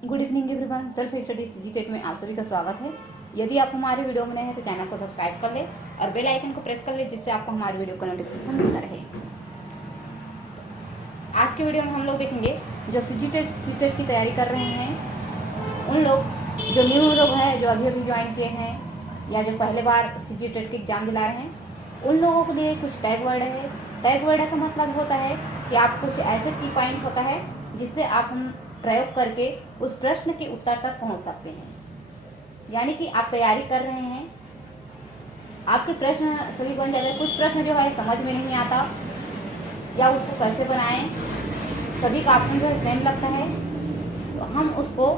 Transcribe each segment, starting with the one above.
Good evening everyone. Self study सीजीटेट में आप सभी का स्वागत है। यदि आप हमारे वीडियो में नए हैं तो चैनल को सब्सक्राइब कर ले और बेल आइकन को प्रेस कर ले, जिससे आपको हमारी वीडियो का नोटिफिकेशन मिलता रहे। आज के वीडियो में हम लोग देखेंगे जो सीटेट की तैयारी कर रहे हैं, उन लोग जो न्यू लोग हैं, जो अभी अभी ज्वाइन किए हैं या जो पहले बार सीजीटेट के एग्जाम दिला रहे हैं, उन लोगों के लिए कुछ टैग वर्ड है। टैग वर्ड का मतलब होता है कि आप कुछ ऐसे की पॉइंट होता है जिससे आप हम प्रयोग करके उस प्रश्न के उत्तर तक पहुंच सकते हैं। यानी कि आप तैयारी कर रहे हैं, आपके प्रश्न सभी बन जाते हैं। कुछ प्रश्न जो है समझ में नहीं आता या उसको कैसे बनाएं, सभी का ऑप्शन जो है सेम लगता है, तो हम उसको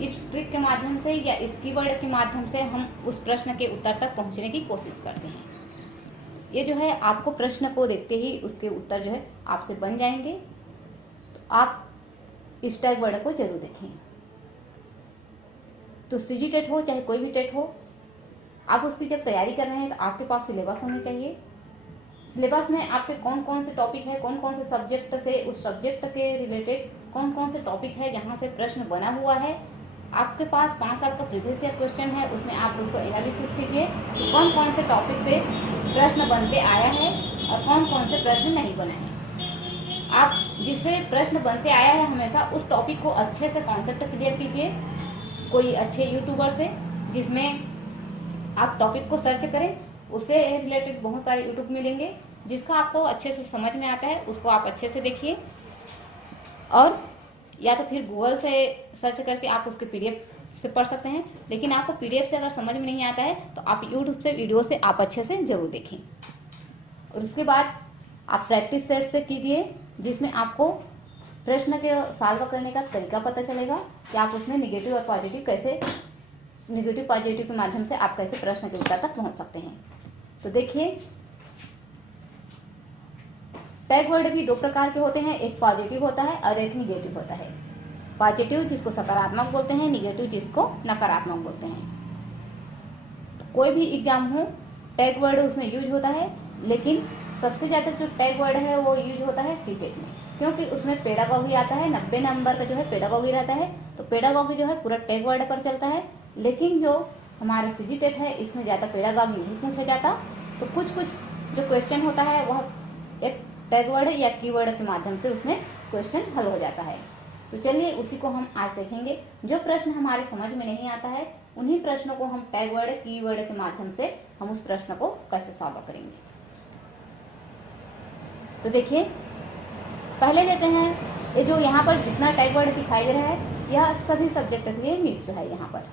इस ट्रिक के माध्यम से या इस कीवर्ड के माध्यम से हम उस प्रश्न के उत्तर तक पहुंचने की कोशिश करते हैं। ये जो है आपको प्रश्न को देखते ही उसके उत्तर जो है आपसे बन जाएंगे। तो आप इस टैग वर्ड को जरूर देखें। तो सीजी टेट हो चाहे कोई भी टेट हो, आप उसकी जब तैयारी कर रहे हैं तो आपके पास सिलेबस होनी चाहिए। सिलेबस में आपके कौन कौन से टॉपिक है, कौन कौन से सब्जेक्ट से उस सब्जेक्ट के रिलेटेड कौन कौन से टॉपिक है जहाँ से प्रश्न बना हुआ है। आपके पास 5 साल का प्रीवियस ईयर क्वेश्चन है, उसमें आप उसको एनालिसिस कीजिए कि कौन कौन से टॉपिक से प्रश्न बन के आया है और कौन कौन से प्रश्न नहीं बने हैं। आप जिससे प्रश्न बनते आया है हमेशा उस टॉपिक को अच्छे से कॉन्सेप्ट क्लियर कीजिए, कोई अच्छे यूट्यूबर से जिसमें आप टॉपिक को सर्च करें, उससे रिलेटेड बहुत सारे यूट्यूब मिलेंगे, जिसका आपको अच्छे से समझ में आता है उसको आप अच्छे से देखिए। और या तो फिर गूगल से सर्च करके आप उसके पीडीएफ से पढ़ सकते हैं, लेकिन आपको पीडीएफ से अगर समझ में नहीं आता है तो आप यूट्यूब से वीडियो से आप अच्छे से जरूर देखें। और उसके बाद आप प्रैक्टिस सेट से कीजिए, जिसमें आपको प्रश्न के सॉल्व करने का तरीका पता चलेगा कि आप उसमें निगेटिव और पॉजिटिव के माध्यम से आप कैसे प्रश्न के उत्तर तक पहुंच सकते हैं। तो देखिए, टैग वर्ड भी 2 प्रकार के होते हैं, एक पॉजिटिव होता है और एक निगेटिव होता है। पॉजिटिव जिसको सकारात्मक बोलते हैं, निगेटिव जिसको नकारात्मक बोलते हैं। तो कोई भी एग्जाम हो टैग वर्ड उसमें यूज होता है, लेकिन सबसे ज़्यादा जो टैग वर्ड है वो यूज होता है सीटेट में, क्योंकि उसमें पेडागॉजी आता है। 90 नंबर का जो है पेडागॉजी रहता है, तो पेडागॉजी जो है पूरा टैग वर्ड पर चलता है। लेकिन जो हमारा सीजीटेट है इसमें ज़्यादा पेडागॉजी नहीं पूछा जाता, तो कुछ कुछ जो क्वेश्चन होता है वह एक टैग वर्ड या कीवर्ड के माध्यम से उसमें क्वेश्चन हल हो जाता है। तो चलिए उसी को हम आज देखेंगे। जो प्रश्न हमारे समझ में नहीं आता है उन्हीं प्रश्नों को हम टैग वर्ड कीवर्ड के माध्यम से हम उस प्रश्न को कैसे सॉल्व करेंगे। तो देखिए, पहले लेते हैं ये जो यहाँ पर जितना टैग वर्ड दिखाई दे रहा है यह सभी सब्जेक्ट के लिए मिक्स है। यहाँ पर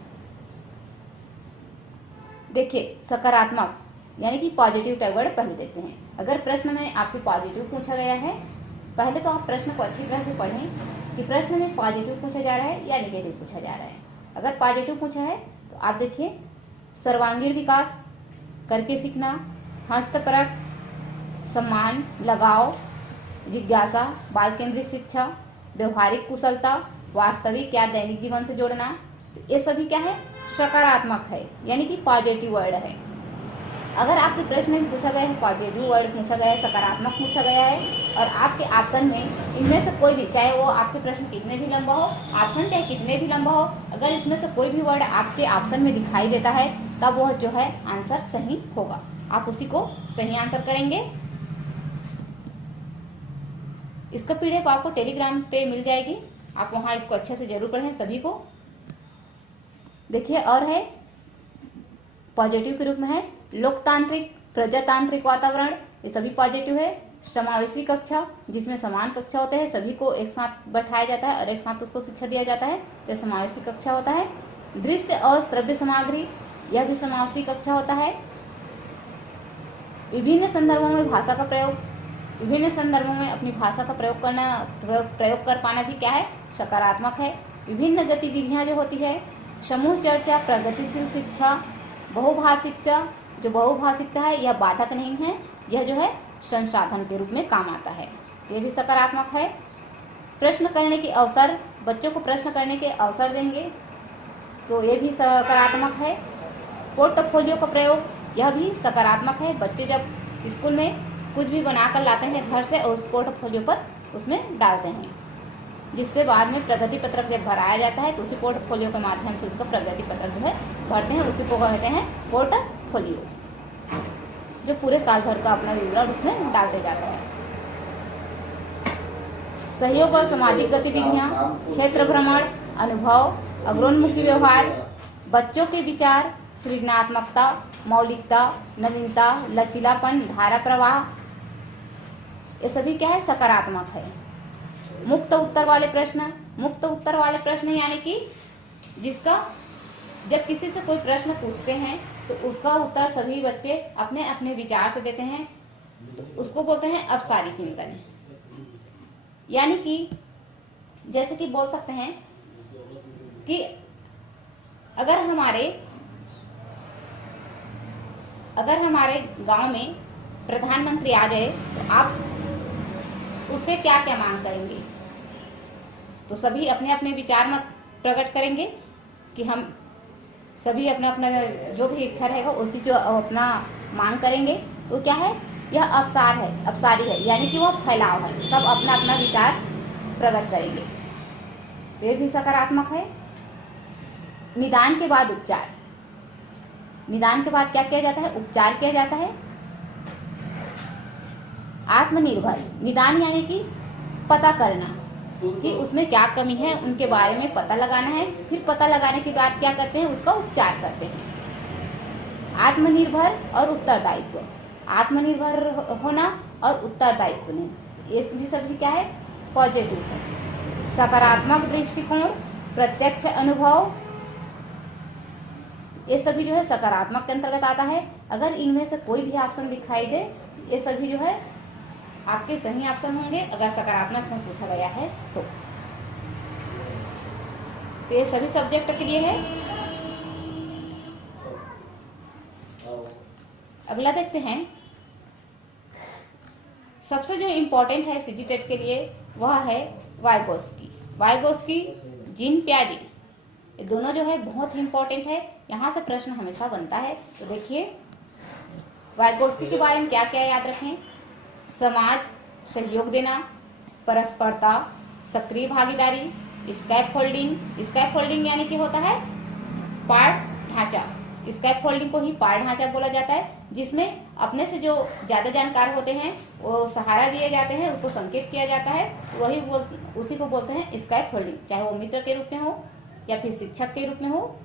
देखिए, सकारात्मक यानी कि पॉजिटिव टैग वर्ड पहले देखते हैं। अगर प्रश्न में आपकी पॉजिटिव पूछा गया है, पहले तो आप प्रश्न को अच्छी तरह से पढ़ें कि प्रश्न में पॉजिटिव पूछा जा रहा है या निगेटिव पूछा जा रहा है। अगर पॉजिटिव पूछा है तो आप देखिए, सर्वांगीण विकास, करके सीखना, हस्तपरक, सम्मान, लगाव, जिज्ञासा, बाल केंद्रित शिक्षा, व्यवहारिक कुशलता, वास्तविक या दैनिक जीवन से जोड़ना, तो ये सभी क्या है, सकारात्मक है यानी कि पॉजिटिव वर्ड है। अगर आपके प्रश्न में पूछा गया है पॉजिटिव वर्ड पूछा गया है, सकारात्मक पूछा गया है, और आपके ऑप्शन में इनमें से कोई भी, चाहे वो आपके प्रश्न कितने भी लंबा हो, ऑप्शन चाहे कितने भी लंबा हो, अगर इसमें से कोई भी वर्ड आपके ऑप्शन में दिखाई देता है तब वह जो है आंसर सही होगा। आप उसी को सही आंसर करेंगे। इसका पीडीएफ आपको टेलीग्राम पे मिल जाएगी, आप वहाँ इसको अच्छे से जरूर पढ़ें सभी को। देखिए, और है पॉजिटिव के रूप में है लोकतांत्रिक प्रजातांत्रिक वातावरण, ये सभी पॉजिटिव है। समावेशी कक्षा, जिसमें समान कक्षा होते हैं, सभी को एक साथ बैठाया जाता है और एक साथ उसको शिक्षा दिया जाता है, यह समावेशी कक्षा होता है। दृश्य और श्रव्य सामग्री, यह भी समावेशी कक्षा होता है। विभिन्न संदर्भों में भाषा का प्रयोग, विभिन्न संदर्भों में अपनी भाषा का प्रयोग कर पाना भी क्या है, सकारात्मक है। विभिन्न गतिविधियां जो होती है, समूह चर्चा, प्रगतिशील शिक्षा, बहुभाषिकता, जो बहुभाषिकता है यह बाधक नहीं है, यह जो है संसाधन के रूप में काम आता है, ये भी सकारात्मक है। प्रश्न करने के अवसर, बच्चों को प्रश्न करने के अवसर देंगे, तो ये भी सकारात्मक है। पोर्टफोलियो का प्रयोग, यह भी सकारात्मक है। बच्चे जब स्कूल में कुछ भी बनाकर लाते हैं घर से और उस पोर्टफोलियो पर उसमें डालते हैं, जिससे बाद में प्रगति पत्रक जब भराया जाता है तो उसी पोर्टफोलियो के माध्यम से उसका प्रगति पत्रक जो है भरते हैं, उसी को कहते हैं पोर्टफोलियो, जो पूरे साल भर का अपना विवरण उसमें डालते जाता है। सहयोग और सामाजिक गतिविधियाँ, क्षेत्र भ्रमण, अनुभव, अग्रोन्मुखी व्यवहार, बच्चों के विचार, सृजनात्मकता, मौलिकता, नवीनता, लचीलापन, धारा प्रवाह, ये सभी क्या है, सकारात्मक है। मुक्त उत्तर वाले प्रश्न, मुक्त उत्तर वाले प्रश्न यानी कि जिसका जब किसी से कोई प्रश्न पूछते हैं तो उसका उत्तर सभी बच्चे अपने अपने विचार से देते हैं, तो उसको बोलते हैं अपसारी चिंतन। यानी कि जैसे कि बोल सकते हैं कि अगर हमारे गांव में प्रधानमंत्री आ जाए तो आप उससे क्या क्या मांग करेंगे, तो सभी अपने अपने विचार मत प्रकट करेंगे कि हम सभी अपना अपना जो भी इच्छा रहेगा उस चीज जो अपना मांग करेंगे। तो क्या है, यह अपसार है, अपसारी है, यानी कि वह फैलाव है, सब अपना अपना विचार प्रकट करेंगे, तो ये भी सकारात्मक है। निदान के बाद उपचार, निदान के बाद क्या किया जाता है, उपचार किया जाता है। आत्मनिर्भर, निदान यानी कि पता करना कि उसमें क्या कमी है, उनके बारे में पता लगाना है, फिर पता लगाने के बाद क्या करते हैं, उसका उपचार करते हैं। आत्मनिर्भर और उत्तरदायित्व, आत्मनिर्भर होना और उत्तरदायित्व नहीं, ये सभी क्या है, पॉजिटिव है। सकारात्मक दृष्टिकोण, प्रत्यक्ष अनुभव, ये सभी जो है सकारात्मक के अंतर्गत आता है। अगर इनमें से कोई भी ऑप्शन दिखाई दे, ये सभी जो है आपके सही ऑप्शन होंगे अगर सकारात्मक में पूछा गया है तो ये सभी सब्जेक्ट के लिए है। अगला देखते हैं, सबसे जो इम्पोर्टेंट है सीजीटेट के लिए वह है वाइगोस्की, वाइगोस्की, जीन पियाजे, ये दोनों जो है बहुत ही इम्पोर्टेंट है, यहाँ से प्रश्न हमेशा बनता है। तो देखिए वाइगोस्की के बारे में क्या क्या याद रखें, समाज, सहयोग देना, परस्परता, सक्रिय भागीदारी, स्कैप फोल्डिंग, स्कैप फोल्डिंग यानी कि होता है पाड़ ढांचा, स्कैप फोल्डिंग को ही पाड़ ढांचा बोला जाता है, जिसमें अपने से जो ज़्यादा जानकार होते हैं वो सहारा दिए जाते हैं, उसको संकेत किया जाता है, उसी को बोलते हैं स्कैप फोल्डिंग, चाहे वो मित्र के रूप में हो या फिर शिक्षक के रूप में हो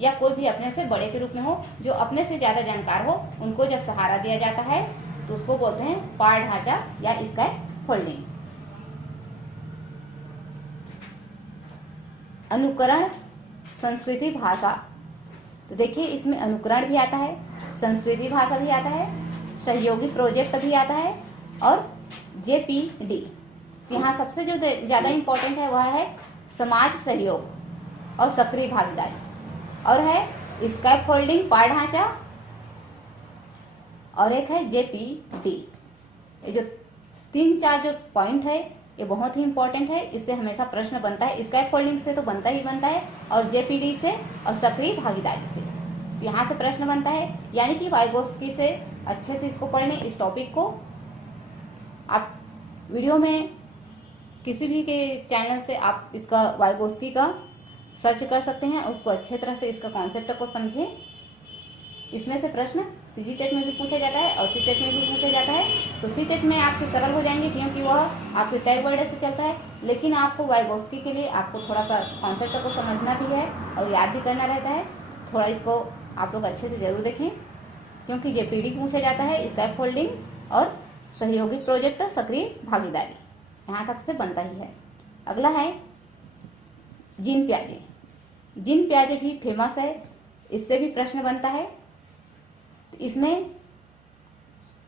या कोई भी अपने से बड़े के रूप में हो, जो अपने से ज़्यादा जानकार हो उनको जब सहारा दिया जाता है तो उसको बोलते हैं पाड़ ढांचा या स्कैप फोल्डिंग। अनुकरण, संस्कृति, भाषा, तो देखिए इसमें अनुकरण भी आता है, संस्कृति भाषा भी आता है, सहयोगी प्रोजेक्ट भी आता है और JPD। यहाँ सबसे जो ज़्यादा इम्पोर्टेंट है वह है समाज, सहयोग और सक्रिय भागीदारी, और है स्कैप फोल्डिंग, पाड़ ढांचा, और एक है JPD। ये जो 3-4 जो पॉइंट है ये बहुत ही इंपॉर्टेंट है, इससे हमेशा प्रश्न बनता है, स्कैप फोल्डिंग से तो बनता ही बनता है और JPD से और सक्रिय भागीदारी से, तो यहाँ से प्रश्न बनता है। यानी कि वाइगोस्की से अच्छे से इसको पढ़ लें, इस टॉपिक को आप वीडियो में किसी भी के चैनल से आप इसका वाइगोस्की का सर्च कर सकते हैं, उसको अच्छे तरह से इसका कॉन्सेप्ट को समझें। इसमें से प्रश्न सीजीटेट में भी पूछा जाता है और सीटेट में भी पूछा जाता है, तो सीटेट में आपके सरल हो जाएंगे क्योंकि वह आपके टैग वर्ड से चलता है, लेकिन आपको वाइगोस्की के लिए आपको थोड़ा सा कॉन्सेप्ट को समझना भी है और याद भी करना रहता है। थोड़ा इसको आप लोग अच्छे से ज़रूर देखें क्योंकि JPD पूछा जाता है, स्कैप फोल्डिंग और सहयोगी प्रोजेक्ट, सक्रिय भागीदारी, यहाँ तक से बनता ही है। अगला है जीन पियाजे, जीन पियाजे भी फेमस है, इससे भी प्रश्न बनता है। तो इसमें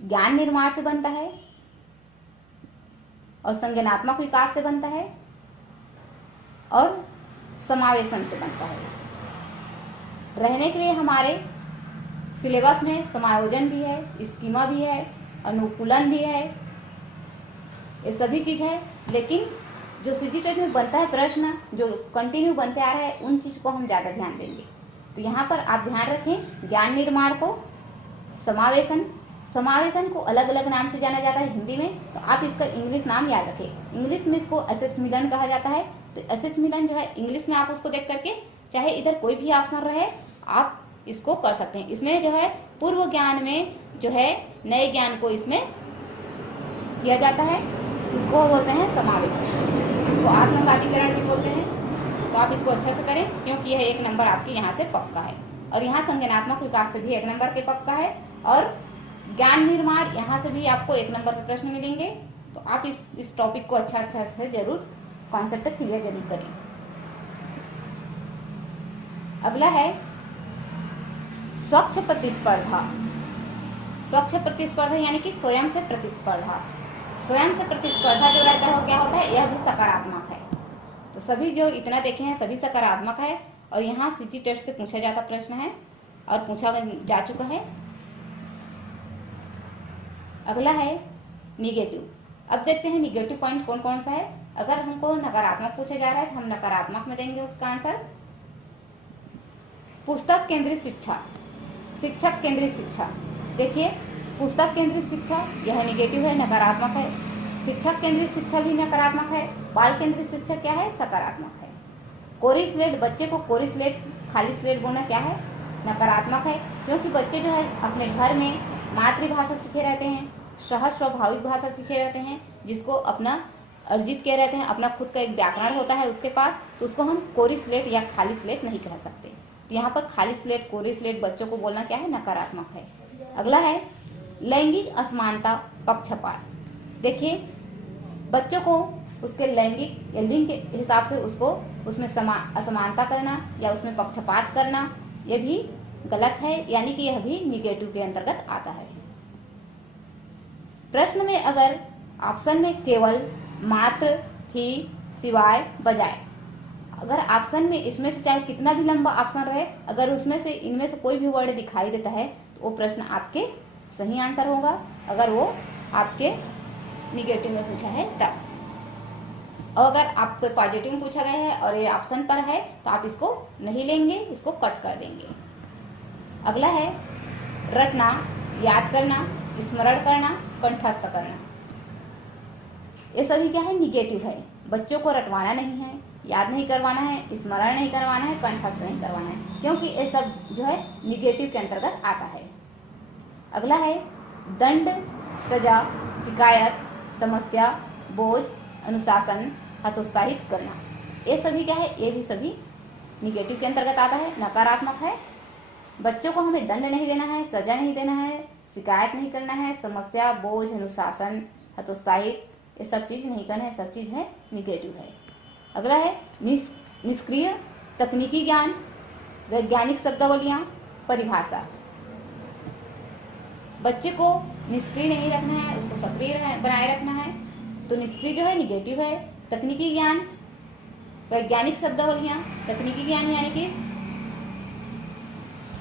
ज्ञान निर्माण से बनता है और संज्ञानात्मक विकास से बनता है और समावेशन से बनता है। रहने के लिए हमारे सिलेबस में समायोजन भी है, स्कीमा भी है, अनुकूलन भी है, ये सभी चीज़ है, लेकिन जो सीजीटेट में बनता है प्रश्न जो कंटिन्यू बनते आ रहे हैं उन चीज़ को हम ज़्यादा ध्यान देंगे। तो यहाँ पर आप ध्यान रखें ज्ञान निर्माण को, समावेशन, समावेशन को अलग अलग नाम से जाना जाता है हिंदी में, तो आप इसका इंग्लिश नाम याद रखें। इंग्लिश में इसको एसएस मिलन कहा जाता है। तो एसएस मिलन जो है इंग्लिश में आप उसको देख करके चाहे इधर कोई भी ऑप्शन रहे आप इसको कर सकते हैं। इसमें जो है पूर्व ज्ञान में जो है नए ज्ञान को इसमें किया जाता है, इसको बोलते हैं समावेशन, इसको आत्मसातीकरण भी बोलते हैं। तो आप इसको अच्छे से करें क्योंकि यह 1 नंबर आपके यहाँ से पक्का है और यहाँ संज्ञानात्मक विकास से भी 1 नंबर के पक्का है और ज्ञान निर्माण यहाँ से भी आपको 1 नंबर के प्रश्न मिलेंगे। तो आप इस टॉपिक को अच्छा से जरूर कॉन्सेप्ट क्लियर जरूर करें। अगला है स्वच्छ प्रतिस्पर्धा। स्वच्छ प्रतिस्पर्धा यानी कि स्वयं से प्रतिस्पर्धा। स्वयं से प्रतिस्पर्धा जो रहता है वो क्या होता है, यह भी सकारात्मक है। तो सभी जो इतना देखे हैं सभी सकारात्मक है और यहाँ सीजी टेस्ट से पूछा जाता प्रश्न है और पूछा जा चुका है। अगला है निगेटिव। अब देखते हैं निगेटिव पॉइंट कौन कौन सा है। अगर हमको नकारात्मक पूछा जा रहा है तो हम नकारात्मक में देंगे उसका आंसर। पुस्तक केंद्रित शिक्षा, शिक्षक केंद्रित शिक्षा। देखिए पुस्तक केंद्रित शिक्षा यह निगेटिव है, नकारात्मक है। शिक्षक केंद्रित शिक्षा भी नकारात्मक है। बाल केंद्रित शिक्षा क्या है, सकारात्मक है। कोरी स्लेट, बच्चे को कोरी स्लेट खाली स्लेट बोलना क्या है, नकारात्मक है, क्योंकि बच्चे जो है अपने घर में मातृभाषा सीखे रहते हैं, सहज स्वाभाविक भाषा सीखे रहते हैं, जिसको अपना अर्जित किए रहते हैं, अपना खुद का एक व्याकरण होता है उसके पास, तो उसको हम कोरी स्लेट या खाली स्लेट नहीं कह सकते। तो यहाँ पर खाली स्लेट, कोरी स्लेट बच्चों को बोलना क्या है, नकारात्मक है। अगला है लैंगिक असमानता, पक्षपात। देखिए बच्चों को उसके लैंगिक या लिंग के हिसाब से उसको उसमें असमानता करना या उसमें पक्षपात करना यह भी गलत है, यानी कि यह भी निगेटिव के अंतर्गत आता है। प्रश्न में अगर ऑप्शन में केवल, मात्र, ही, सिवाय, बजाय, अगर ऑप्शन में इसमें से चाहे कितना भी लंबा ऑप्शन रहे, अगर उसमें से इनमें से कोई भी वर्ड दिखाई देता है तो वो प्रश्न आपके सही आंसर होगा, अगर वो आपके निगेटिव में पूछा है तब। और अगर आपको पॉजिटिव में पूछा गया है और ये ऑप्शन पर है तो आप इसको नहीं लेंगे, इसको कट कर देंगे। अगला है रटना, याद करना, स्मरण करना, कंठस्थ करना। ये सभी क्या है, निगेटिव है। बच्चों को रटवाना नहीं है, याद नहीं करवाना है, स्मरण नहीं करवाना है, कंठस्थ नहीं करवाना है, क्योंकि ये सब जो है निगेटिव के अंतर्गत आता है। अगला है दंड, सजा, शिकायत, समस्या, बोझ, अनुशासन, हतोत्साहित करना। ये सभी क्या है, ये भी सभी निगेटिव के अंतर्गत आता है, नकारात्मक है। बच्चों को हमें दंड नहीं देना है, सजा नहीं देना है, शिकायत नहीं करना है, समस्या, बोझ, अनुशासन, हतोत्साहित, ये सब चीज़ नहीं करना है, सब चीज़ है निगेटिव है। अगला है निष्क्रिय, तकनीकी ज्ञान, वैज्ञानिक शब्दावलियाँ, परिभाषा। बच्चे को निष्क्रिय नहीं रखना है, उसको सक्रिय बनाए रखना है, तो निष्क्रिय जो है निगेटिव है। तकनीकी ज्ञान, वैज्ञानिक शब्दावलियाँ, तकनीकी ज्ञान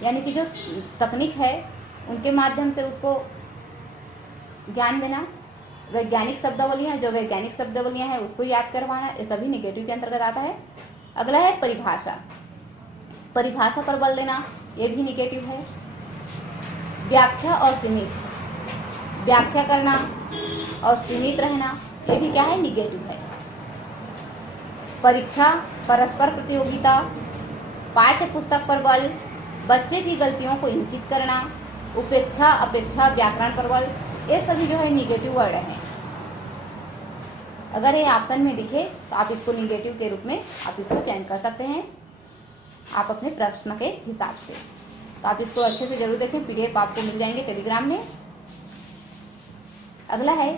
यानी कि जो तकनीक है उनके माध्यम से उसको ज्ञान देना। वैज्ञानिक शब्दावलियाँ, जो वैज्ञानिक शब्दावलियाँ हैं उसको याद करवाना, ये सभी निगेटिव के अंतर्गत आता है। अगला है परिभाषा, परिभाषा पर बल देना, ये भी निगेटिव है। व्याख्या और सीमित, व्याख्या करना और सीमित रहना, ये भी क्या है, निगेटिव है। परीक्षा, परस्पर प्रतियोगिता, पाठ्य पुस्तक पर बल, बच्चे की गलतियों को इंगित करना, उपेक्षा, अपेक्षा, व्याकरण पर बल, ये सभी जो है निगेटिव वर्ड हैं। अगर ये ऑप्शन में दिखे तो आप इसको निगेटिव के रूप में आप इसको चयन कर सकते हैं, आप अपने प्रश्न के हिसाब से। तो आप इसको अच्छे से जरूर देखें, PDF आपको मिल जाएंगे टेलीग्राम में। अगला है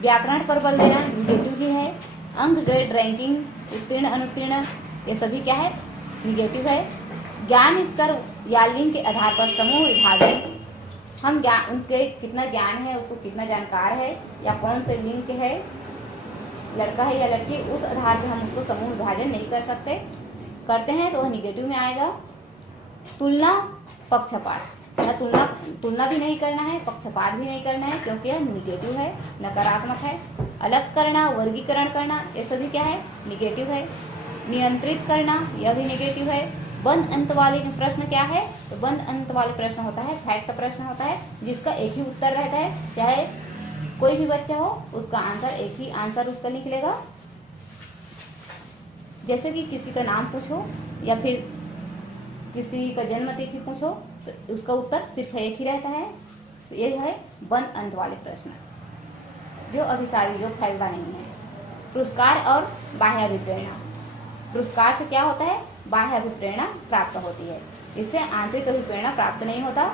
व्याकरण पर बल देना, निगेटिव ही है। अंक, ग्रेड, रैंकिंग, उत्तीर्ण, अनुत्तीर्ण, ये सभी क्या है, निगेटिव है। ज्ञान स्तर या लिंग के आधार पर समूह विभाजन, हम ज्ञान, उनके कितना ज्ञान है, उसको कितना जानकार है या कौन से लिंग के है, लड़का है या लड़की, उस आधार पर हम उसको समूह विभाजन नहीं कर सकते, करते हैं तो वह निगेटिव में आएगा। तुलना, पक्षपात, या तुलना भी नहीं करना है, पक्षपात भी नहीं करना है, क्योंकि यह निगेटिव है, नकारात्मक है। अलग करना, वर्गीकरण करना, ये सभी क्या है, निगेटिव है। नियंत्रित करना, यह भी निगेटिव है। बंद अंत वाले प्रश्न क्या है? तो बंद अंत वाले प्रश्न होता है फैक्ट प्रश्न होता है, जिसका एक ही उत्तर रहता है। चाहे कोई भी बच्चा हो, उसका आंसर एक ही आंसर उसका निकलेगा। जैसे कि किसी का नाम पूछो या फिर किसी का जन्म तिथि पूछो, तो उसका उत्तर सिर्फ एक ही रहता है। तो ये है बंद अंत वाले प्रश्न, जो अभिसारी, जो फैलता नहीं है। पुरस्कार और बाह्य अभिप्रेरणा। पुरस्कार से क्या होता है? बाह्य अभिप्रेरणा प्राप्त होती है, इससे आंतरिक अभिप्रेरणा प्राप्त नहीं होता।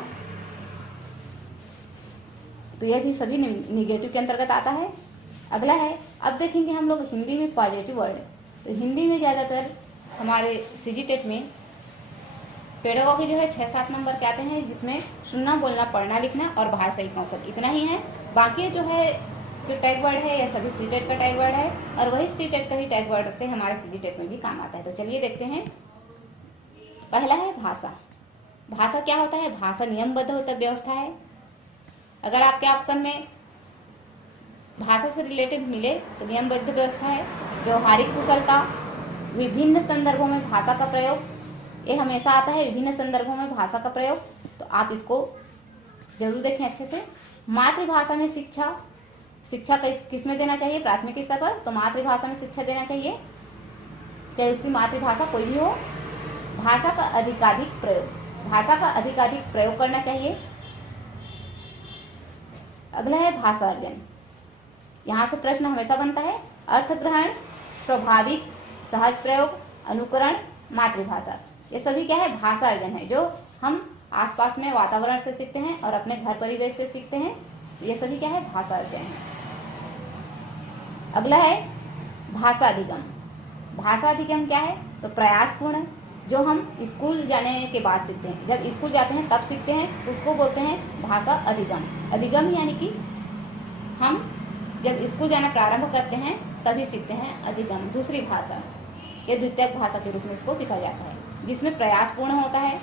तो यह भी सभी निगेटिव के अंतर्गत आता है। अगला है, अब देखेंगे हम लोग हिंदी में पॉजिटिव वर्ड। तो हिंदी में ज़्यादातर हमारे सीजीटेट में पेडागॉजी जो है 6-7 नंबर के आते हैं, जिसमें सुनना, बोलना, पढ़ना, लिखना और भाषाई कौशल, इतना ही है। बाकी जो है, जो टैग वर्ड है, यह सभी सीटेट का टैग वर्ड है, और वही सीटेट का ही टैग वर्ड से हमारे सीजीटेट में भी काम आता है। तो चलिए देखते हैं। पहला है भाषा। भाषा क्या होता है? भाषा नियमबद्ध होता व्यवस्था है। अगर आपके ऑप्शन में भाषा से रिलेटेड मिले तो नियमबद्ध व्यवस्था है। व्यवहारिक कुशलता, विभिन्न संदर्भों में भाषा का प्रयोग, ये हमेशा आता है, विभिन्न संदर्भों में भाषा का प्रयोग। तो आप इसको जरूर देखें अच्छे से। मातृभाषा में शिक्षा, शिक्षा किस में देना चाहिए? प्राथमिक स्तर पर। तो मातृभाषा में शिक्षा देना चाहिए, चाहे उसकी मातृभाषा कोई भी हो। भाषा का अधिकाधिक प्रयोग, भाषा का अधिकाधिक प्रयोग करना चाहिए। अगला है भाषा अर्जन। यहाँ से प्रश्न हमेशा बनता है। अर्थ ग्रहण, स्वाभाविक, सहज प्रयोग, अनुकरण, मातृभाषा, ये सभी क्या है? भाषा अर्जन है, जो हम आसपास में वातावरण से सीखते हैं और अपने घर परिवेश से सीखते हैं। ये सभी क्या है? भाषा अर्जन है। अगला है भाषा अधिगम। भाषा अधिगम क्या है? तो प्रयासपूर्ण, जो हम स्कूल जाने के बाद सीखते हैं, जब स्कूल जाते हैं तब सीखते हैं, उसको बोलते हैं भाषा अधिगम। अधिगम यानी कि हम जब स्कूल जाना प्रारंभ करते हैं तभी सीखते हैं अधिगम, दूसरी भाषा। ये द्वितीयक भाषा के रूप में इसको सीखा जाता है, जिसमें प्रयासपूर्ण होता है,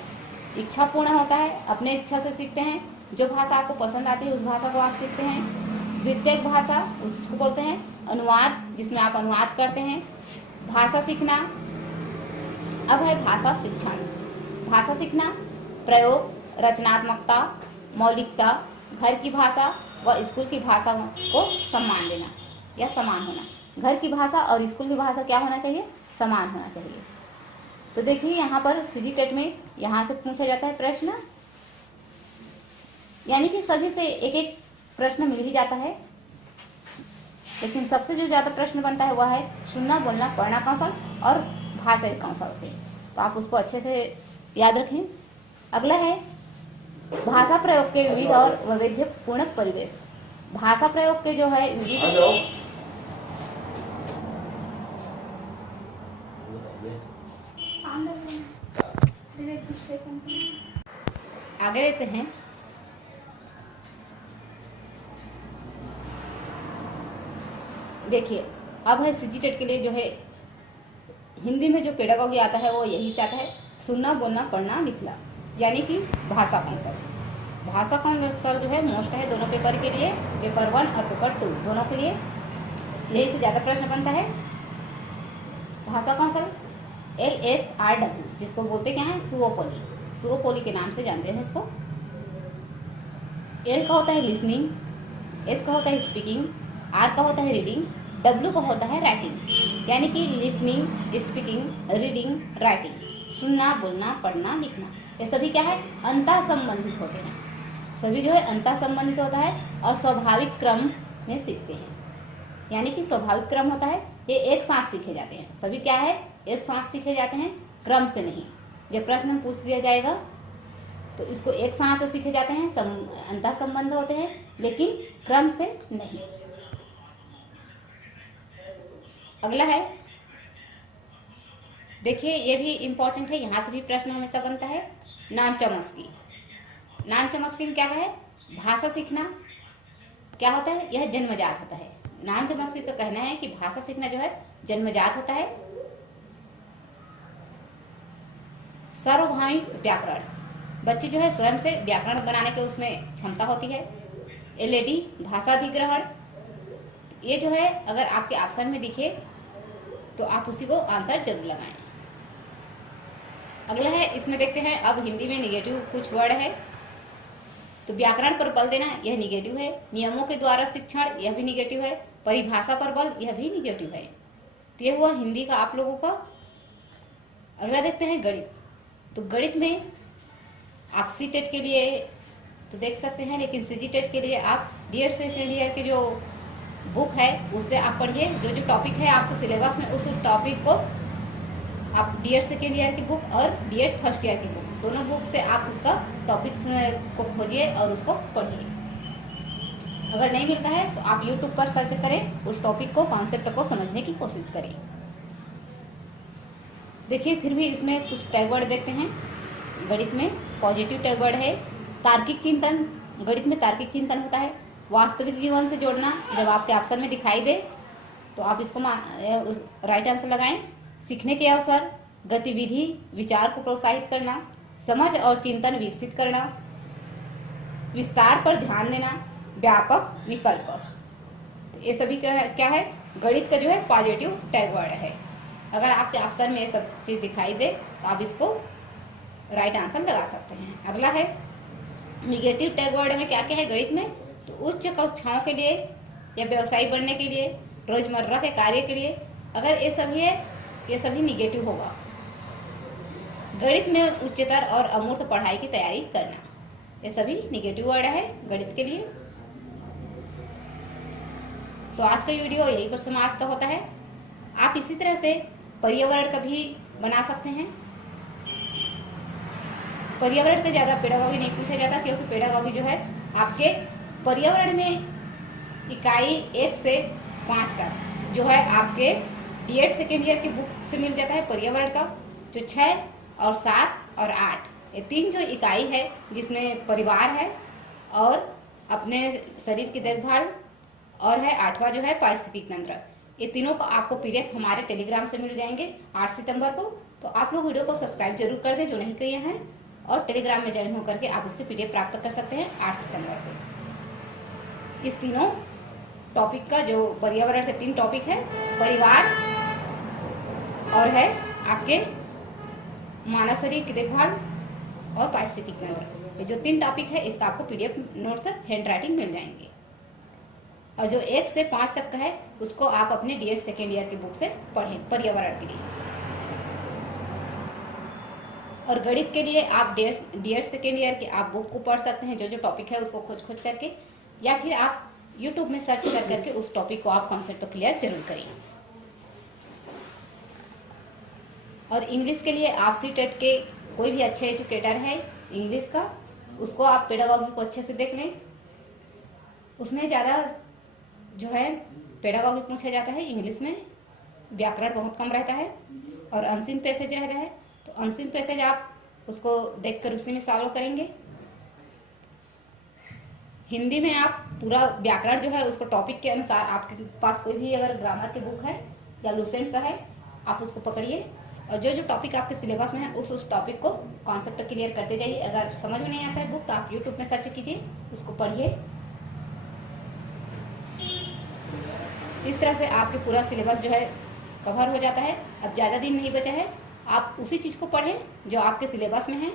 इच्छापूर्ण होता है, अपने इच्छा से सीखते हैं। जो भाषा आपको पसंद आती है उस भाषा को आप सीखते हैं। द्वितीयक भाषा उसको बोलते हैं अनुवाद, जिसमें आप अनुवाद करते हैं। भाषा सीखना। अब है भाषा शिक्षण। भाषा सीखना, प्रयोग, रचनात्मकता, मौलिकता, घर की भाषा व स्कूल की भाषा को सम्मान देना या समान होना। घर की भाषा और स्कूल की भाषा क्या होना चाहिए? समान होना चाहिए। तो देखिए यहाँ पर सीजीटेट में यहाँ से पूछा जाता है प्रश्न, यानी कि सभी से एक एक प्रश्न मिल ही जाता है, लेकिन सबसे जो ज़्यादा प्रश्न बनता है वह है सुनना, बोलना, पढ़ना कौशल और भाषाई कौशल से। तो आप उसको अच्छे से याद रखें। अगला है भाषा प्रयोग के विविध और वैविध्यपूर्ण परिवेश। भाषा प्रयोग के जो है विविध, आगे देते हैं। देखिए अब है सीजीटेट के लिए जो है हिंदी में जो पेडागॉजी आता है वो यही से आता है, सुनना, बोलना, पढ़ना, लिखना, यानी कि भाषा कौशल। भाषा कौशल जो है मोस्ट है दोनों पेपर के लिए, पेपर 1 और पेपर 2 दोनों के लिए, यही से ज़्यादा प्रश्न बनता है। भाषा कौशल LSRW, जिसको बोलते क्या है? सुओपोली, सुओपोली के नाम से जानते हैं इसको। L का होता है लिसनिंग, S का होता है स्पीकिंग, R का होता है रीडिंग, W का होता है राइटिंग, यानी कि लिसनिंग, स्पीकिंग, रीडिंग, राइटिंग, सुनना, बोलना, पढ़ना, लिखना, ये सभी क्या है? अंतः संबंधित होते हैं। सभी जो है अंतः संबंधित होता है और स्वाभाविक क्रम में सीखते हैं, यानी कि स्वाभाविक क्रम होता है, ये एक साथ सीखे जाते हैं। सभी क्या है? एक साथ सीखे जाते हैं, क्रम से नहीं। जब प्रश्न पूछ दिया जाएगा तो इसको एक साथ सीखे जाते हैं, अंतः संबंध होते हैं, लेकिन क्रम से नहीं। अगला है, देखिए ये भी इम्पोर्टेंट है, यहाँ से भी प्रश्न हमेशा बनता है। नाम चमस्की। नाम चमस्की क्या है? भाषा सीखना क्या होता है? यह जन्मजात होता है। नाम चमस्की का कहना है कि भाषा सीखना जो है जन्मजात होता है। सार्वभौमिक व्याकरण, बच्चे जो है स्वयं से व्याकरण बनाने के उसमें क्षमता होती है। LAD भाषा अधिग्रहण, ये जो है अगर आपके ऑप्शन में दिखे तो आप उसी को आंसर जरूर लगाएं। अगला है, इसमें देखते हैं अब हिंदी में निगेटिव कुछ वर्ड है। तो व्याकरण पर बल देना, यह निगेटिव है। नियमों के द्वारा शिक्षण, यह भी निगेटिव है। परिभाषा पर बल, यह भी निगेटिव है। तो यह हुआ हिंदी का आप लोगों का। अगला देखते हैं गणित। तो गणित में आप सी टेट के लिए तो देख सकते हैं, लेकिन सी जी टेट के लिए आप डी.एड. सेकेंड ईयर के जो बुक है उससे आप पढ़िए। जो जो टॉपिक है आपके सिलेबस में, उस टॉपिक को आप डी.एड. सेकेंड ईयर की बुक और डी.एड. फर्स्ट ईयर की बुक, दोनों बुक से आप उसका टॉपिक्स को खोजिए और उसको पढ़िए। अगर नहीं मिलता है तो आप यूट्यूब पर सर्च करें, उस टॉपिक को, कॉन्सेप्ट को समझने की कोशिश करें। देखिए, फिर भी इसमें कुछ टैग वर्ड देखते हैं। गणित में पॉजिटिव टैग वर्ड है तार्किक चिंतन। गणित में तार्किक चिंतन होता है। वास्तविक जीवन से जोड़ना, जब आपके ऑप्शन में दिखाई दे तो आप इसको राइट आंसर लगाएं। सीखने के अवसर, गतिविधि, विचार को प्रोत्साहित करना, समझ और चिंतन विकसित करना, विस्तार पर ध्यान देना, व्यापक विकल्प। ये सभी क्या है, गणित का जो है पॉजिटिव टैग वर्ड है। अगर आपके ऑप्शन में ये सब चीज़ दिखाई दे तो आप इसको राइट आंसर लगा सकते हैं। अगला है निगेटिव टैग वर्ड में क्या क्या है गणित में। तो उच्च कक्षाओं के लिए या व्यवसायी बनने के लिए, रोजमर्रा के कार्य के लिए, अगर ये सभी है, ये सभी निगेटिव होगा। गणित में उच्चतर और अमूर्त पढ़ाई की तैयारी करना, ये सभी निगेटिव वर्ड है गणित के लिए। तो आज का वीडियो यही पर समाप्त होता है। आप इसी तरह से पर्यावरण का भी बना सकते हैं। पर्यावरण का ज़्यादा पेडागॉजी नहीं पूछा जाता, क्योंकि पेडागॉजी जो है आपके पर्यावरण में इकाई 1 से 5 तक जो है आपके डी.एड. सेकेंड ईयर की बुक से मिल जाता है। पर्यावरण का जो 6 और 7 और 8, ये 3 जो इकाई है, जिसमें परिवार है और अपने शरीर की देखभाल, और है 8वां जो है पारिस्थितिक तंत्र। ये तीनों को आपको पीडीएफ हमारे टेलीग्राम से मिल जाएंगे 8 सितंबर को। तो आप लोग वीडियो को सब्सक्राइब जरूर कर दें जो नहीं किए हैं, और टेलीग्राम में ज्वाइन होकर के आप इसके पीडीएफ प्राप्त कर सकते हैं 8 सितंबर को। इस तीनों टॉपिक का, जो पर्यावरण के 3 टॉपिक है, परिवार और है आपके मानव शरीर की देखभाल और पारिस्थितिक तंत्र, ये जो 3 टॉपिक है, इसका आपको पीडीएफ नोट्स हैंड राइटिंग मिल जाएंगे। और जो 1 से 5 तक का है, उसको आप अपने डी.एड. सेकेंड ईयर की बुक से पढ़ें पर्यावरण के लिए। और गणित के लिए आप डी.एड. सेकेंड ईयर की आप बुक को पढ़ सकते हैं, जो जो टॉपिक है उसको खोज करके, या फिर आप यूट्यूब में सर्च कर करके उस टॉपिक को आप कॉन्सेप्ट क्लियर जरूर करें। और इंग्लिश के लिए आप सी टेट के कोई भी अच्छे एजुकेटर है इंग्लिश का, उसको आप पेडागॉजी को अच्छे से देख लें। उसमें ज़्यादा जो है पेडागॉजी पूछा जाता है इंग्लिश में, व्याकरण बहुत कम रहता है और अनसीन पैसेज रहता है। तो अनसीन पैसेज आप उसको देखकर उसी में सॉल्व करेंगे। हिंदी में आप पूरा व्याकरण जो है उसको टॉपिक के अनुसार, आपके पास कोई भी अगर ग्रामर की बुक है या लुसेंट का है, आप उसको पकड़िए और जो जो टॉपिक आपके सिलेबस में है उस टॉपिक को कॉन्सेप्ट क्लियर करते जाइए। अगर समझ में नहीं आता है बुक तो आप यूट्यूब में सर्च कीजिए, उसको पढ़िए। इस तरह से आपके पूरा सिलेबस जो है कवर हो जाता है। अब ज़्यादा दिन नहीं बचा है, आप उसी चीज़ को पढ़ें जो आपके सिलेबस में है,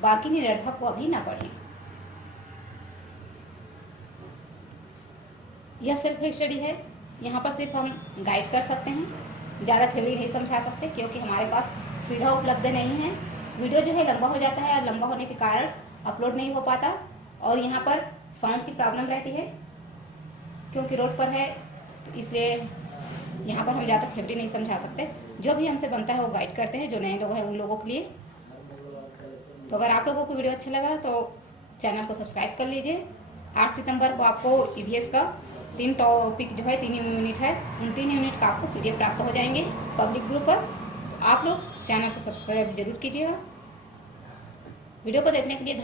बाकी निरर्थक को अभी ना पढ़ें। यह सेल्फ स्टडी है, यहाँ पर सिर्फ हम गाइड कर सकते हैं, ज़्यादा थ्योरी नहीं समझा सकते, क्योंकि हमारे पास सुविधा उपलब्ध नहीं है। वीडियो जो है लंबा हो जाता है और लंबा होने के कारण अपलोड नहीं हो पाता, और यहाँ पर साउंड की प्रॉब्लम रहती है क्योंकि रोड पर है, तो इसलिए यहाँ पर हम ज़्यादा थ्योरी नहीं समझा सकते। जो भी हमसे बनता है वो गाइड करते हैं, जो नए लोग हैं उन लोगों के लिए। तो अगर आप लोगों को वीडियो अच्छा लगा तो चैनल को सब्सक्राइब कर लीजिए। 8 सितंबर को आपको ईवीएस का 3 टॉपिक जो है, 3 यूनिट है, उन 3 यूनिट का आपको पीडीएफ प्राप्त हो जाएंगे पब्लिक ग्रुप पर। तो आप लोग चैनल को सब्सक्राइब जरूर कीजिएगा। वीडियो को देखने के लिए